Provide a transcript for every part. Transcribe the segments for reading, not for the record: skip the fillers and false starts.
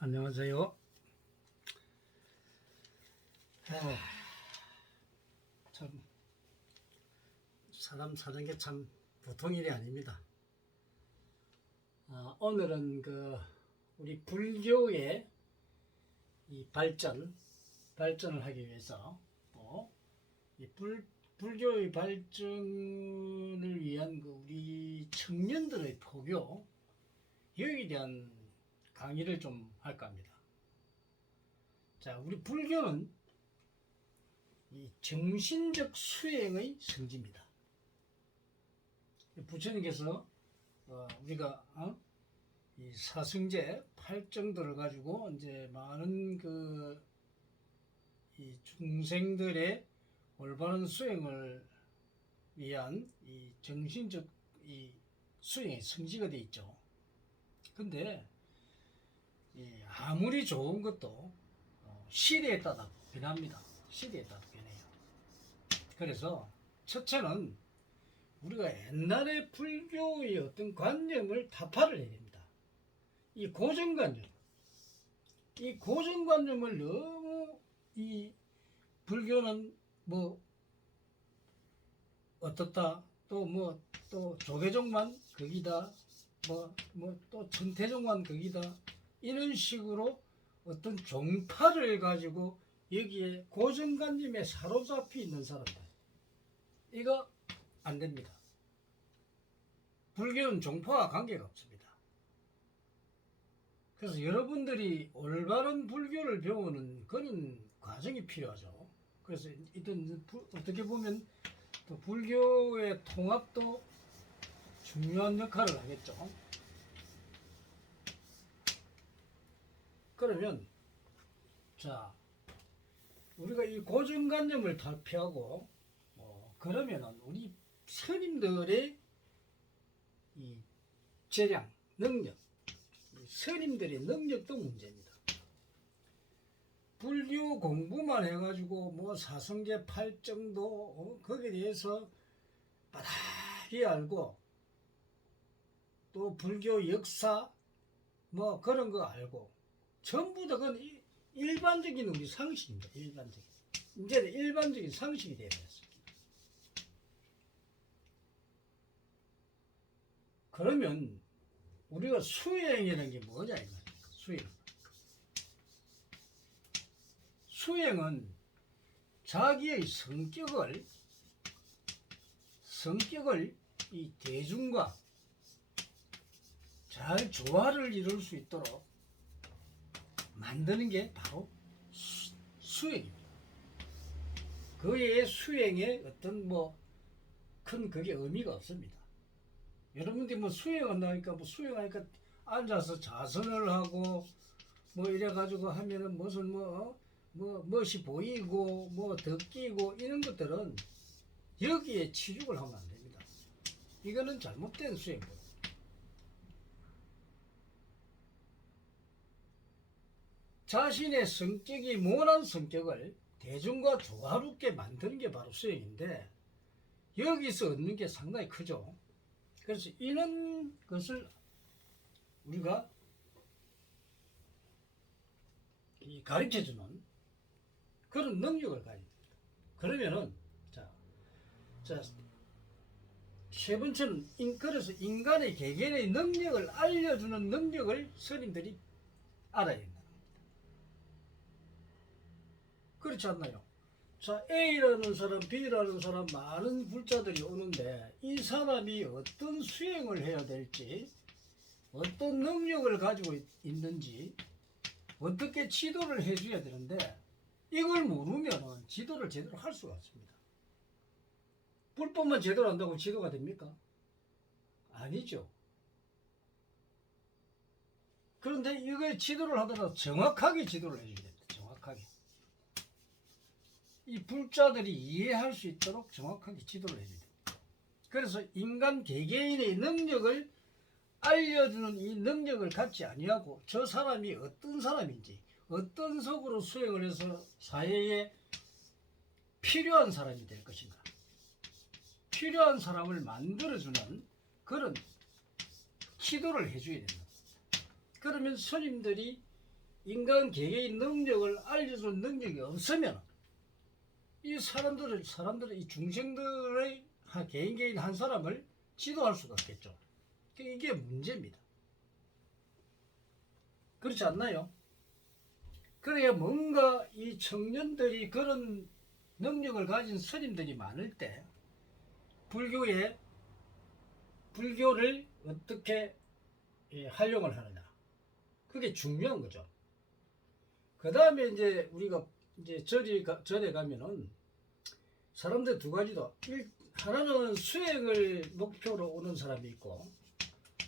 안녕하세요. 참 사람 사는 게 참 보통 일이 아닙니다. 오늘은 우리 불교의 이 발전을 하기 위해서 또 이 불교의 발전을 위한 우리 청년들의 포교 여기에 대한 강의를 좀 할까 합니다. 자, 우리 불교는 이 정신적 수행의 성지입니다. 부처님께서 우리가 이 사성제 8정도를 가지고 이제 많은 이 중생들의 올바른 수행을 위한 이 정신적 이 수행의 성지가 되어 있죠. 근데 아무리 좋은 것도 시대에 따라 변합니다. 시대에 따라 변해요. 그래서 첫째는 우리가 옛날의 불교의 어떤 관념을 타파를 해야 됩니다. 이 고정관념을 너무 이 불교는 뭐 어떻다, 또 조계종만 거기다, 또 천태종만 거기다, 이런 식으로 어떤 종파를 가지고 여기에 고정관념에 사로잡혀 있는 사람들, 이거 안 됩니다. 불교는 종파와 관계가 없습니다. 그래서 여러분들이 올바른 불교를 배우는 그런 과정이 필요하죠. 그래서 이든 어떻게 보면 또 불교의 통합도 중요한 역할을 하겠죠. 그러면 자, 우리가 이 고정관념을 탈피하고 그러면은 우리 스님들의 이 재량, 능력, 스님들의 능력도 문제입니다. 불교 공부만 해가지고 뭐 사성제 8정도 거기에 대해서 바닥이 알고, 또 불교 역사 뭐 그런 거 알고, 전부 다 그건 일반적인 우리 상식입니다. 이제는 일반적인 상식이 되어버렸습니다. 그러면 우리가 수행이라는 게 뭐냐 이 말입니까? 수행은 자기의 성격을 이 대중과 잘 조화를 이룰 수 있도록 만드는 게 바로 수행입니다. 그 외에 수행에 어떤 큰 그게 의미가 없습니다. 여러분들이 수행한다니까 수행하니까 앉아서 자선을 하고 이래가지고 하면은 무슨 멋이 보이고 덕기고 이런 것들은 여기에 치중을 하면 안 됩니다. 이거는 잘못된 수행이에요. 자신의 성격이 모난 성격을 대중과 조화롭게 만드는 게 바로 수행인데, 여기서 얻는 게 상당히 크죠. 그래서 이런 것을 우리가 가르쳐주는 그런 능력을 가져야 됩니다. 그러면은 세 번째는 그래서 인간의 개개인의 능력을 알려주는 능력을 스님들이 알아야 된다. 그렇지 않나요? 자, A라는 사람, B라는 사람 많은 불자들이 오는데 이 사람이 어떤 수행을 해야 될지, 어떤 능력을 가지고 있는지 어떻게 지도를 해줘야 되는데, 이걸 모르면 지도를 제대로 할 수가 없습니다. 불법만 제대로 한다고 지도가 됩니까? 아니죠. 그런데 이거 지도를 하더라도 정확하게 지도를 해줘야 됩니다. 정확하게. 이 불자들이 이해할 수 있도록 정확하게 지도를 해줘야 됩니다. 그래서 인간 개개인의 능력을 알려주는 이 능력을 갖지 아니하고, 저 사람이 어떤 사람인지, 어떤 속으로 수행을 해서 사회에 필요한 사람이 될 것인가, 필요한 사람을 만들어주는 그런 지도를 해줘야 된다. 그러면 스님들이 인간 개개인 능력을 알려주는 능력이 없으면 이 사람들의 이 중생들의 개인 한 사람을 지도할 수가 없겠죠. 이게 문제입니다. 그렇지 않나요? 그래야 뭔가 이 청년들이 그런 능력을 가진 스님들이 많을 때 불교를 어떻게 활용을 하느냐, 그게 중요한 거죠. 그 다음에 이제 우리가 이제 절에 가면은 사람들 두 가지도, 하나는 수행을 목표로 오는 사람이 있고,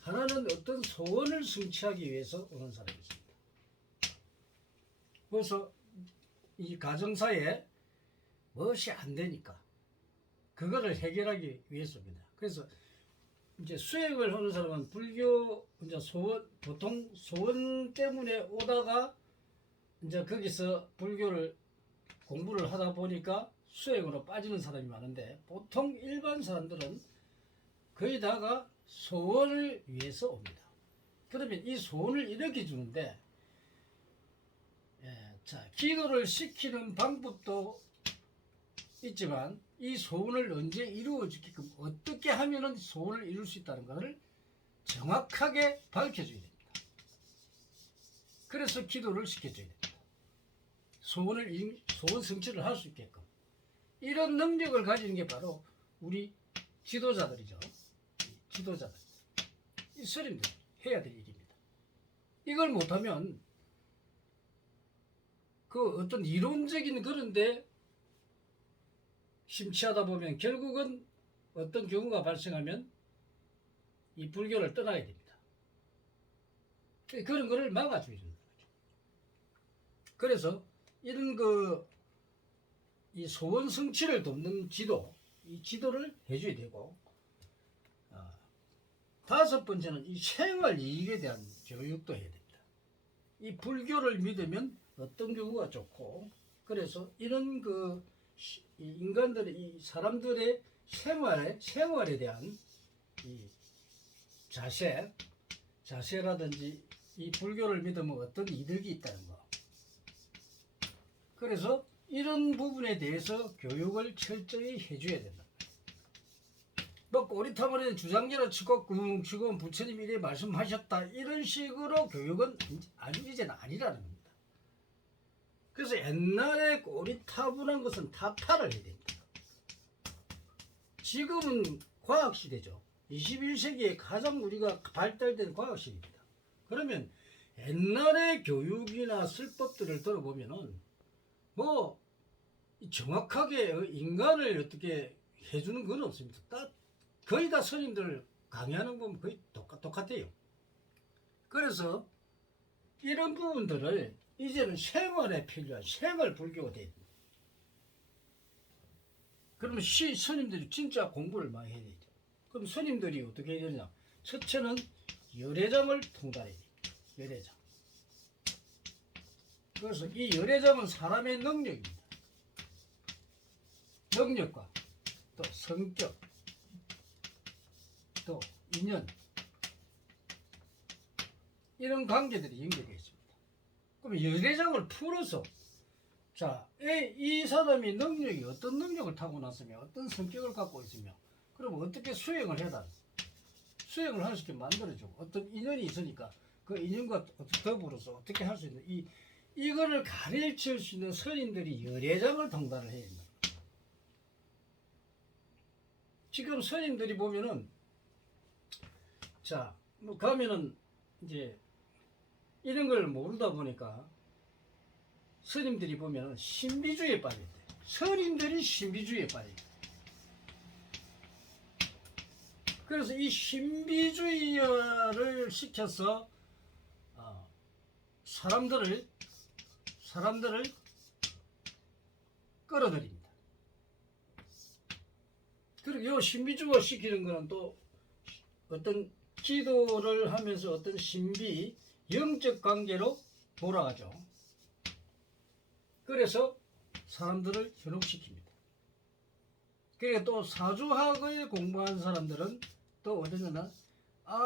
하나는 어떤 소원을 성취하기 위해서 오는 사람이 있습니다. 그래서 이 가정사에 무엇이 안 되니까 그거를 해결하기 위해서입니다. 그래서 이제 수행을 하는 사람은 불교 이제 보통 소원 때문에 오다가 이제 거기서 불교를 공부를 하다 보니까 수행으로 빠지는 사람이 많은데, 보통 일반 사람들은 거의 다가 소원을 위해서 옵니다. 그러면 이 소원을 일으켜 주는데, 자, 기도를 시키는 방법도 있지만 이 소원을 언제 이루어지게끔 어떻게 하면은 소원을 이룰 수 있다는 것을 정확하게 밝혀줘야 됩니다. 그래서 기도를 시켜줘야 됩니다. 소원 성취를 할 수 있게끔. 이런 능력을 가지는 게 바로 우리 지도자들이죠. 지도자들, 이 스님들 해야 될 일입니다. 이걸 못하면 그 어떤 이론적인 그런데 심취하다 보면 결국은 어떤 경우가 발생하면 이 불교를 떠나야 됩니다. 그런 거를 막아줘야 된다. 그래서 이런 이 소원 성취를 돕는 이 지도를 해줘야 되고, 다섯 번째는 이 생활 이익에 대한 교육도 해야 됩니다. 이 불교를 믿으면 어떤 경우가 좋고, 그래서 이런 이 인간들의, 이 사람들의 생활에 대한 이 자세라든지 이 불교를 믿으면 어떤 이득이 있다는 거. 그래서 이런 부분에 대해서 교육을 철저히 해줘야 된다. 뭐 꼬리타머리는 주장제로 치고 쿵 치고 부처님 이래 말씀하셨다, 이런 식으로 교육은 이제는 아니라는 겁니다. 그래서 옛날에 꼬리타분한 것은 타파를 해야 됩니다. 지금은 과학시대죠. 21세기에 가장 우리가 발달된 과학시대입니다. 그러면 옛날의 교육이나 술법들을 들어보면은 뭐 정확하게 인간을 어떻게 해주는 건 없습니다. 거의 다 스님들 강의하는 건 거의 똑같아요. 그래서 이런 부분들을 이제는 생활에 필요한 생활 불교가 돼야 됩니다. 그러면 스님들이 진짜 공부를 많이 해야 되죠. 그럼 스님들이 어떻게 해야 되냐? 첫째는 열애장을 통달해야 돼요. 열애장. 그래서 이 열애장은 사람의 능력입니다. 능력과 또 성격, 또 인연, 이런 관계들이 연결되어 있습니다. 그럼 열애장을 풀어서, 자, 이 사람이 능력이 어떤 능력을 타고났으며 어떤 성격을 갖고 있으며, 그럼 어떻게 수행을 해달라, 수행을 할 수 있게 만들어주고, 어떤 인연이 있으니까 그 인연과 더불어서 어떻게 할 수 있는 이거를 가르칠 수 있는 스님들이 열애장을 통달을 해야 된다. 지금 스님들이 보면은, 자, 뭐 가면은 이제 이런 걸 모르다 보니까 스님들이 보면은 신비주의에 빠졌대. 스님들이 신비주의에 빠졌대. 그래서 이 신비주의를 시켜서 사람들을 끌어들입니다. 그리고 이 신비주의 시키는 거는 또 어떤 기도를 하면서 어떤 영적 관계로 돌아가죠. 그래서 사람들을 현혹시킵니다. 그러니까 또 사주학을 공부한 사람들은 또 어디서나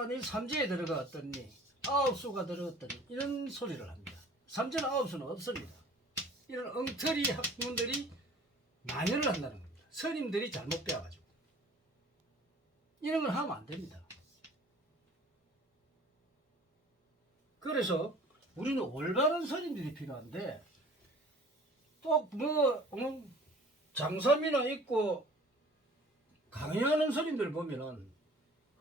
네 삼재에 들어가 어떻니, 아홉수가 들어갔더니, 이런 소리를 합니다. 삼천 아홉수는 없습니다. 이런 엉터리 학문들이 만연을 한다는 겁니다. 스님들이 잘못 배워가지고 이런 걸 하면 안 됩니다. 그래서 우리는 올바른 스님들이 필요한데 또 뭐 장사미나 있고 강의하는 스님들 보면은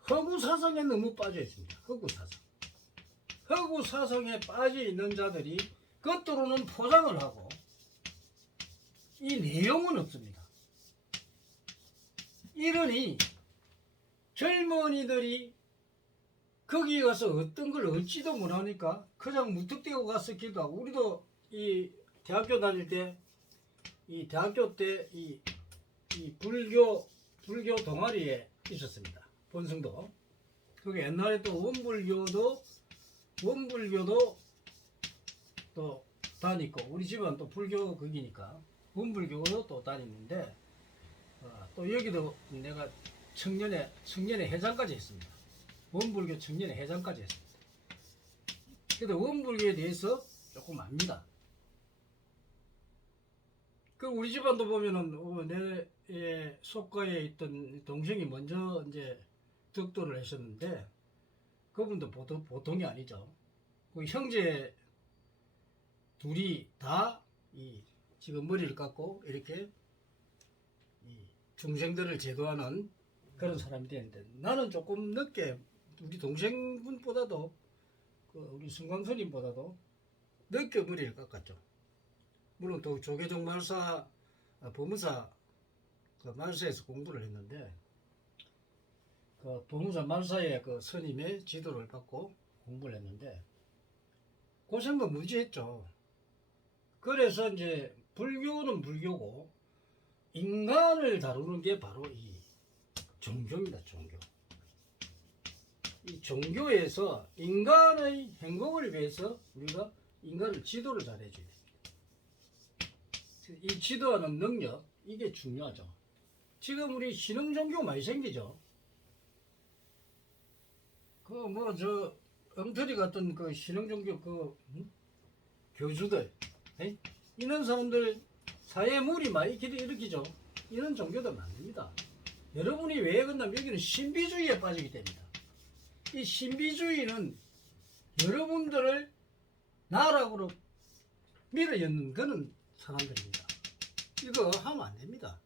허구 사상에 너무 빠져 있습니다. 허구 사상. 허구 사상에 빠져 있는 자들이 겉으로는 포장을 하고 이 내용은 없습니다. 이러니 젊은이들이 거기 가서 어떤 걸 얻지도 못하니까 그냥 무턱대고 가서 기도하고, 우리도 이 대학교 다닐 때 이 대학교 때 이 불교 동아리에 있었습니다. 본성도. 그게 옛날에 또 원불교도 또 다니고, 우리 집은 또 불교 거기니까 원불교도 또 다니는데 또 여기도 내가 청년회 회장까지 했습니다. 원불교 청년회 회장까지 했습니다. 그래도 원불교에 대해서 조금 압니다. 그 우리 집안도 보면은 내 속가에 있던 동생이 먼저 이제 덕도를 하셨는데 그분도 보통이 아니죠. 그 형제 둘이 다 지금 머리를 깎고 이렇게 중생들을 제도하는 그런 사람이 되는데, 나는 조금 늦게 우리 동생분보다도 우리 승광스님보다도 늦게 머리를 깎았죠. 물론 또 조계종 말사 법무사 말사에서 공부를 했는데 그 법무사 말사의 그 스님의 지도를 받고 공부를 했는데 고생도 무지했죠. 그래서 이제 불교는 불교고 인간을 다루는 게 바로 이 종교입니다. 종교. 이 종교에서 인간의 행복을 위해서 우리가 인간을 지도를 잘 해줘야 됩니다. 이 지도하는 능력, 이게 중요하죠. 지금 우리 신흥 종교 많이 생기죠. 엉터리 같은 그 신흥 종교 교주들, 이런 사람들 사회에 무리 많이 일으키죠. 이런 종교도 많습니다. 여러분이 왜 그러냐면 여기는 신비주의에 빠지기 때문이다. 이 신비주의는 여러분들을 나락으로 밀어넣는 그런 사람들입니다. 이거 하면 안 됩니다.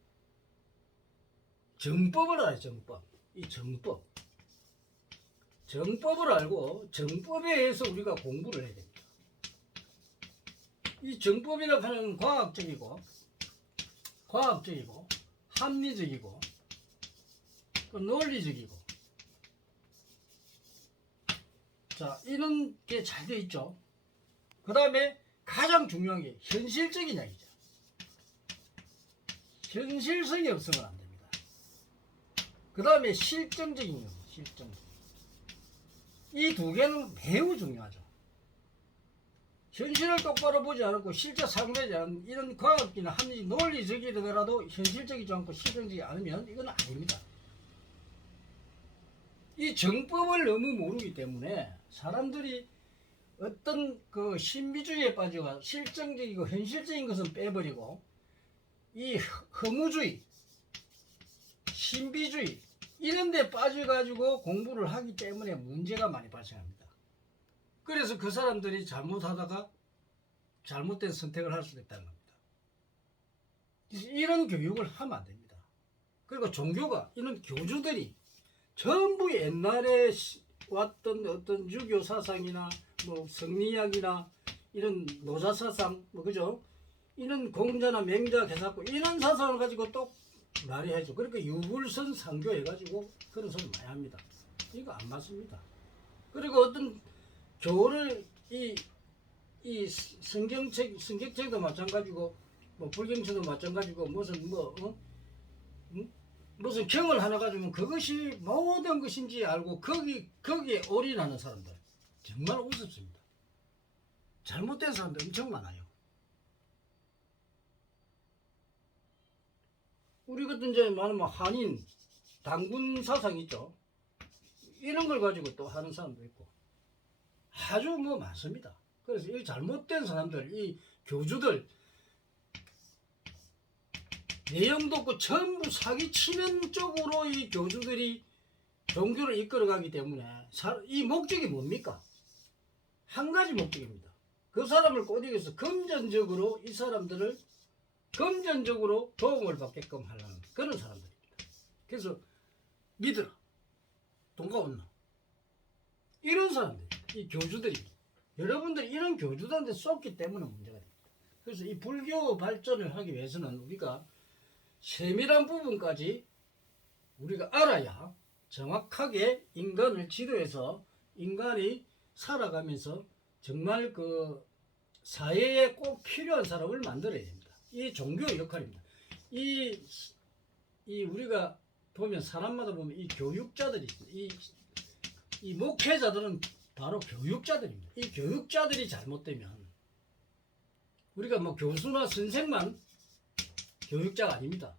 정법을 알아요. 정법. 이 정법. 정법을 알고 정법에 의해서 우리가 공부를 해야 됩니다. 이 정법이라고 하는 과학적이고 합리적이고 논리적이고, 자, 이런 게 잘 돼 있죠. 그 다음에 가장 중요한 게 현실적인 이야기죠. 현실성이 없으면 안 됩니다. 그 다음에 실정적인 겁니다. 실정적. 이 두 개는 매우 중요하죠. 현실을 똑바로 보지 않고 실제 사용되지 않은 이런 과학이나 합리적, 논리적이더라도 현실적이지 않고 실정적이지 않으면 이건 아닙니다. 이 정법을 너무 모르기 때문에 사람들이 어떤 그 신비주의에 빠져가 실정적이고 현실적인 것은 빼버리고 이 허무주의, 신비주의 이런 데 빠져가지고 공부를 하기 때문에 문제가 많이 발생합니다. 그래서 그 사람들이 잘못하다가 잘못된 선택을 할 수도 있다는 겁니다. 이런 교육을 하면 안 됩니다. 그리고 종교가, 이런 교주들이 전부 옛날에 왔던 어떤 유교 사상이나 뭐 성리학이나 이런 노자 사상, 그죠? 이런 공자나 맹자 개사고 이런 사상을 가지고 또 말이 해줘. 그러니까 유불선 상교 해가지고 그런 소리 많이 합니다. 이거 안 맞습니다. 그리고 어떤 교를 이 성경책도 마찬가지고 뭐 불경책도 마찬가지고 무슨 경을 하나 가지고 그것이 모든 것인지 알고 거기에 올인하는 사람들 정말 우습습니다. 잘못된 사람들 엄청 많아요. 우리 같은 이제 말하면 한인 당군 사상 있죠. 이런 걸 가지고 또 하는 사람도 있고 아주 많습니다. 그래서 이 잘못된 사람들, 이 교주들 내용도 없고 전부 사기치는 쪽으로 이 교주들이 종교를 이끌어가기 때문에 이 목적이 뭡니까? 한 가지 목적입니다. 그 사람을 꼬드겨서 금전적으로 이 사람들을 금전적으로 도움을 받게끔 하려는 그런 사람들입니다. 그래서 믿으라. 돈가 없나? 이런 사람들, 이 교주들이 여러분들이 이런 교주들한테 쏟기 때문에 문제가 됩니다. 그래서 이 불교 발전을 하기 위해서는 우리가 세밀한 부분까지 우리가 알아야 정확하게 인간을 지도해서 인간이 살아가면서 정말 그 사회에 꼭 필요한 사람을 만들어야 됩니다. 이 종교의 역할입니다. 이 우리가 보면 사람마다 보면 이 교육자들이 이 목회자들은 바로 교육자들입니다. 이 교육자들이 잘못되면 우리가 뭐 교수나 선생만 교육자가 아닙니다.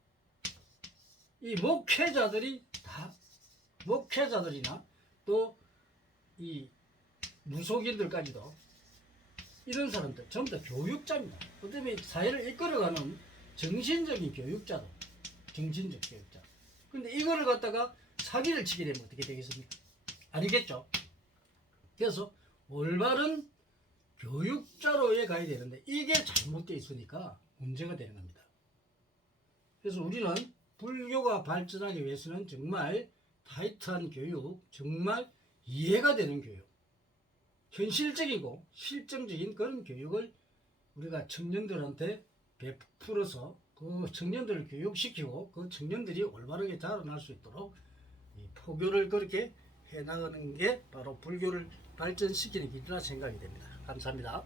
이 목회자들이 다 목회자들이나 또 이 무속인들까지도 이런 사람들 전부 다 교육자입니다. 어쩌면 사회를 이끌어가는 정신적인 교육자도 정신적 교육자. 근데 이거를 갖다가 사기를 치게 되면 어떻게 되겠습니까? 아니겠죠? 그래서 올바른 교육자로에 가야 되는데 이게 잘못되어 있으니까 문제가 되는 겁니다. 그래서 우리는 불교가 발전하기 위해서는 정말 타이트한 교육, 정말 이해가 되는 교육, 현실적이고 실정적인 그런 교육을 우리가 청년들한테 베풀어서 그 청년들을 교육시키고 그 청년들이 올바르게 자라날 수 있도록 이 포교를 그렇게 해나가는 게 바로 불교를 발전시키는 길이라 생각이 됩니다. 감사합니다.